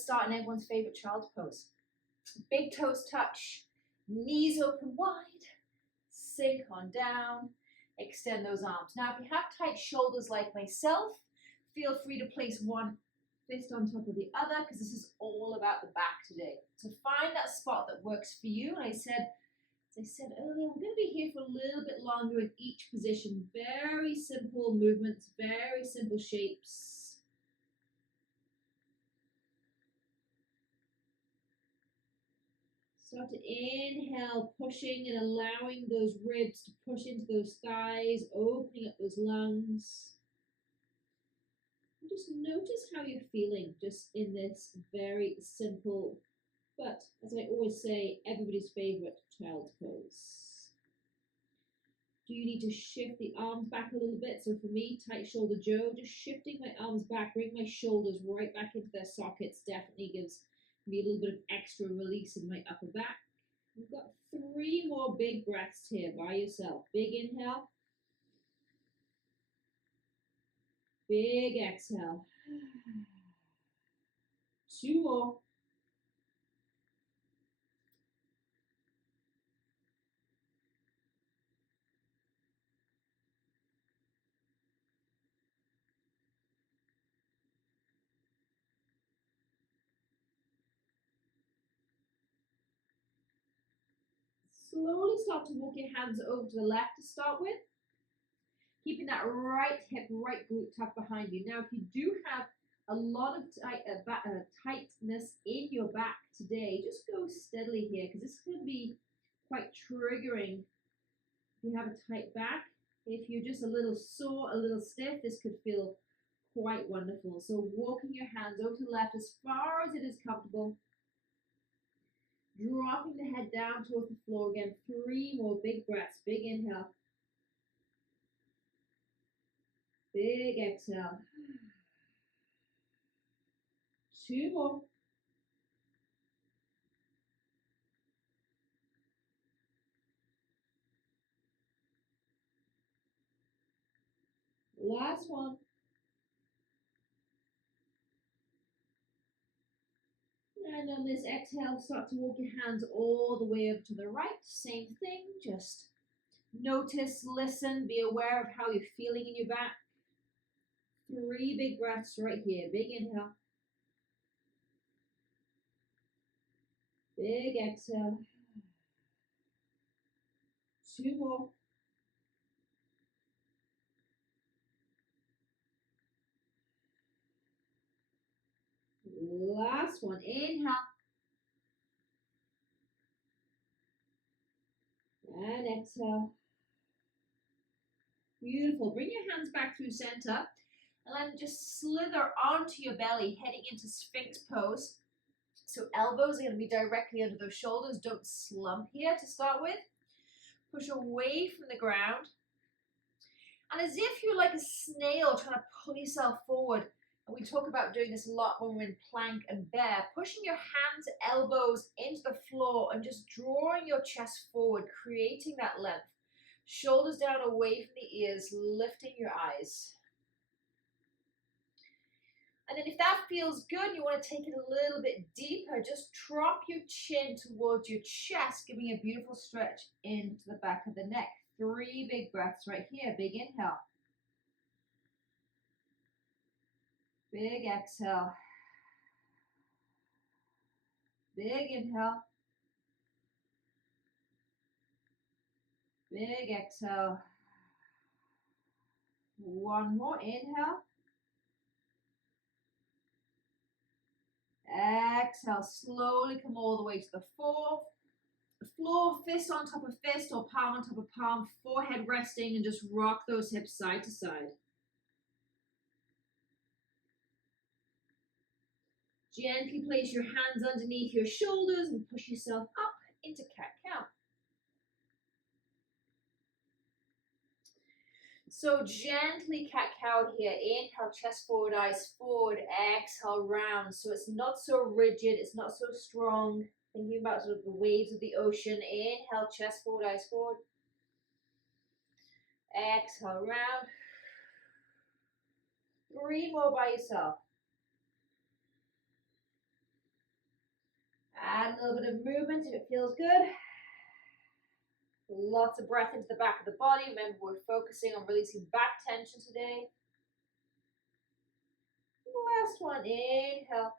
Let's start in everyone's favorite child's pose. Big toes touch, knees open wide, sink on down, extend those arms. Now, if you have tight shoulders like myself, feel free to place one fist on top of the other because this is all about the back today. So find that spot that works for you. And as I said earlier, we're going to be here for a little bit longer in each position. Very simple movements, very simple shapes. Start to inhale, pushing and allowing those ribs to push into those thighs, opening up those lungs. And just notice how you're feeling just in this very simple, but as I always say, everybody's favorite child's pose. Do you need to shift the arms back a little bit? So for me, tight shoulder Joe, just shifting my arms back, bring my shoulders right back into their sockets definitely gives me a little bit of extra release in my upper back. We've got 3 more big breaths here by yourself. Big inhale. Big exhale. 2 more. Slowly start to walk your hands over to the left to start with. Keeping that right hip, right glute tucked behind you. Now, if you do have a lot of tightness in your back today, just go steadily here because this is going to be quite triggering if you have a tight back. If you're just a little sore, a little stiff, this could feel quite wonderful. So walking your hands over to the left as far as it is comfortable. Dropping the head down towards the floor again. 3 more big breaths. Big inhale. Big exhale. 2 more. Last one. And on this exhale, start to walk your hands all the way over to the right. Same thing, just notice, listen, be aware of how you're feeling in your back. 3 big breaths right here. Big inhale. Big exhale. 2 more. Last one. Inhale. And exhale. Beautiful. Bring your hands back through center. And then just slither onto your belly, heading into Sphinx pose. So elbows are going to be directly under those shoulders. Don't slump here to start with. Push away from the ground. And as if you're like a snail trying to pull yourself forward. And we talk about doing this a lot when we're in plank and bear. Pushing your hands, elbows into the floor and just drawing your chest forward, creating that length. Shoulders down away from the ears, lifting your eyes. And then if that feels good, you want to take it a little bit deeper, just drop your chin towards your chest, giving a beautiful stretch into the back of the neck. 3 big breaths right here. Big inhale. Big exhale. Big inhale. Big exhale. 1 more. Inhale. Exhale. Slowly come all the way to the floor, fist on top of fist or palm on top of palm, forehead resting, and just rock those hips side to side. Gently place your hands underneath your shoulders and push yourself up into cat-cow. So gently cat-cow here. Inhale, chest forward, eyes forward. Exhale, round. So it's not so rigid, it's not so strong. Thinking about sort of the waves of the ocean. Inhale, chest forward, eyes forward. Exhale, round. 3 more by yourself. a little bit of movement if it feels good. Lots of breath into the back of the body. Remember, we're focusing on releasing back tension today. Last one, inhale.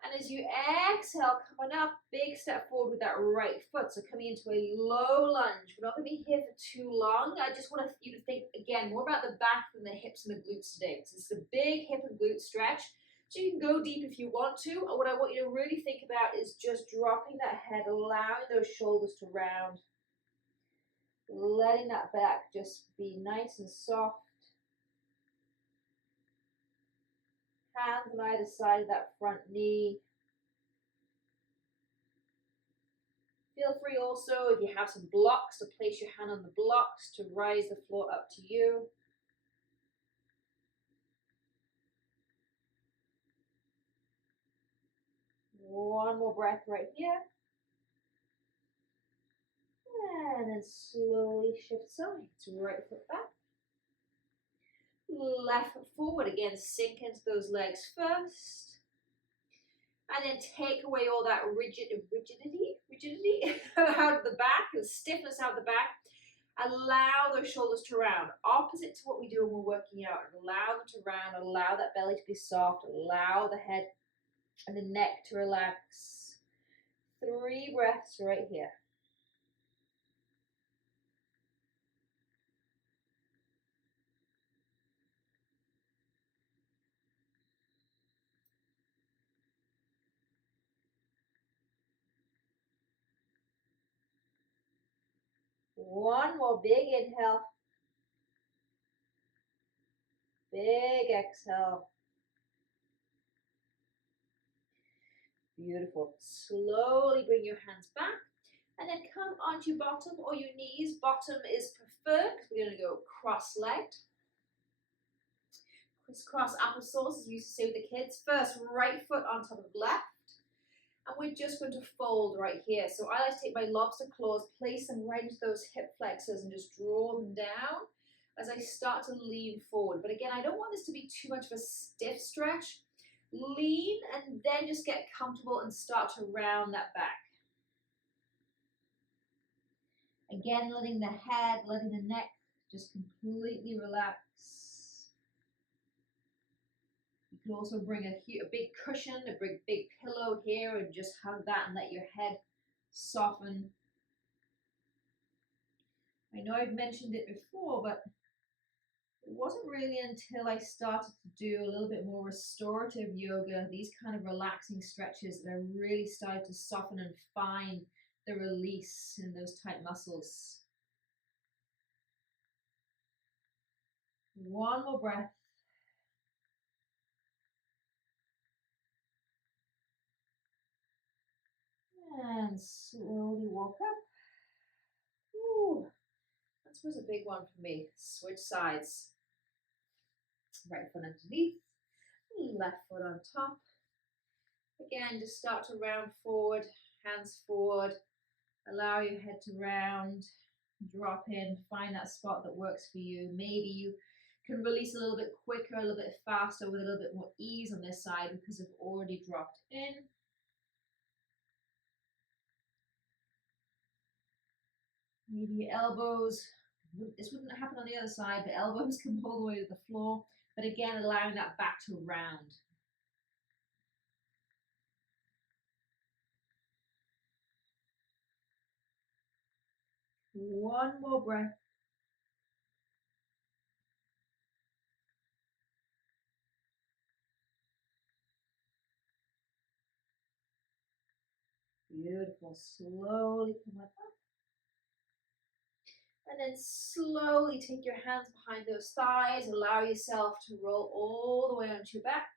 And as you exhale, coming up, big step forward with that right foot. So coming into a low lunge. We're not going to be here for too long. I just want you to think, again, more about the back than the hips and the glutes today. Because it's a big hip and glute stretch. So you can go deep if you want to. Or what I want you to really think about is just dropping that head, allowing those shoulders to round. Letting that back just be nice and soft. Hands on either side of that front knee. Feel free also, if you have some blocks, to place your hand on the blocks to rise the floor up to you. One more breath right here. And then slowly shift sides. Right foot back. Left foot forward. Again, sink into those legs first. And then take away all that rigidity out of the back, the stiffness out of the back. Allow those shoulders to round. Opposite to what we do when we're working out. Allow them to round. Allow that belly to be soft. Allow the head and the neck to relax. 3 breaths right here. One more big inhale. Big exhale. Beautiful. Slowly bring your hands back and then come onto your bottom or your knees. Bottom is preferred because we're going to go cross-legged. Crisscross applesauce, as we used to say with the kids. First, right foot on top of left. And we're just going to fold right here. So I like to take my lobster claws, place them right into those hip flexors and just draw them down as I start to lean forward. But again, I don't want this to be too much of a stiff stretch. Lean and then just get comfortable and start to round that back. Again, letting the head, letting the neck just completely relax. You can also bring a big cushion, a big pillow here and just hug that and let your head soften. I know I've mentioned it before, but it wasn't really until I started to do a little bit more restorative yoga, these kind of relaxing stretches, that I really started to soften and find the release in those tight muscles. One more breath. And slowly walk up. Ooh, that was a big one for me. Switch sides. Right foot underneath, left foot on top. Again, just start to round forward, hands forward. Allow your head to round, drop in, find that spot that works for you. Maybe you can release a little bit quicker, a little bit faster, with a little bit more ease on this side because you've already dropped in. Maybe your elbows, this wouldn't happen on the other side, but elbows come all the way to the floor. But again, allowing that back to round. One more breath. Beautiful. Slowly come up. And then slowly take your hands behind those thighs. Allow yourself to roll all the way onto your back.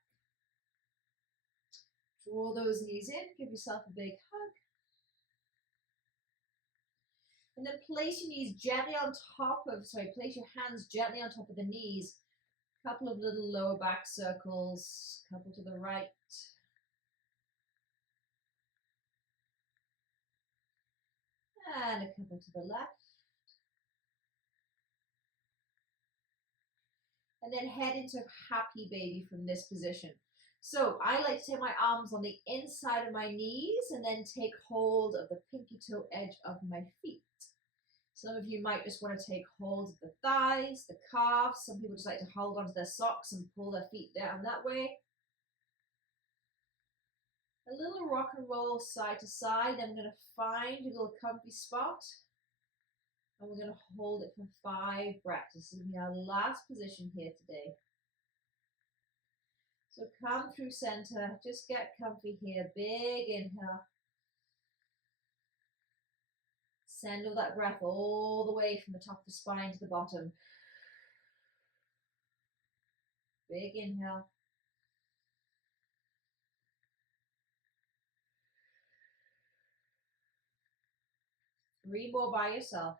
Draw those knees in. Give yourself a big hug. And then place your knees gently on top of, place your hands gently on top of the knees. A couple of little lower back circles. A couple to the right. And a couple to the left. And then head into happy baby from this position. So I like to take my arms on the inside of my knees and then take hold of the pinky toe edge of my feet. Some of you might just want to take hold of the thighs, the calves. Some people just like to hold onto their socks and pull their feet down that way. A little rock and roll side to side. Then we're going to find a little comfy spot. And we're going to hold it for 5 breaths. This is going to be our last position here today. So come through center. Just get comfy here. Big inhale. Send all that breath all the way from the top of the spine to the bottom. Big inhale. Three more by yourself.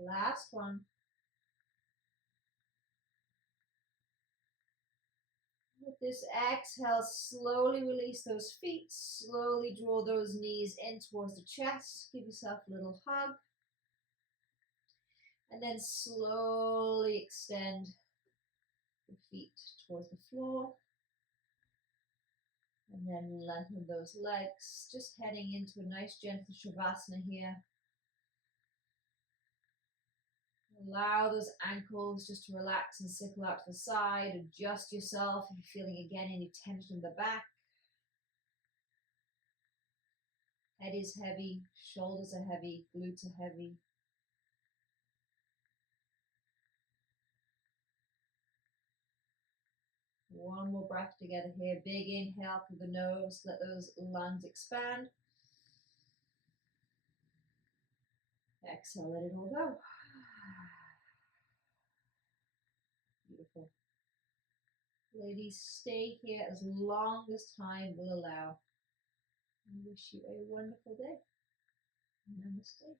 Last one. With this exhale, slowly release those feet. Slowly draw those knees in towards the chest. Give yourself a little hug. And then slowly extend the feet towards the floor. And then lengthen those legs. Just heading into a nice gentle Shavasana here. Allow those ankles just to relax and sickle out to the side. Adjust yourself if you're feeling again any tension in the back. Head is heavy, shoulders are heavy, glutes are heavy. One more breath together here. Big inhale through the nose. Let those lungs expand. Exhale, let it all go. Beautiful. Ladies, stay here as long as time will allow. I wish you a wonderful day. Namaste.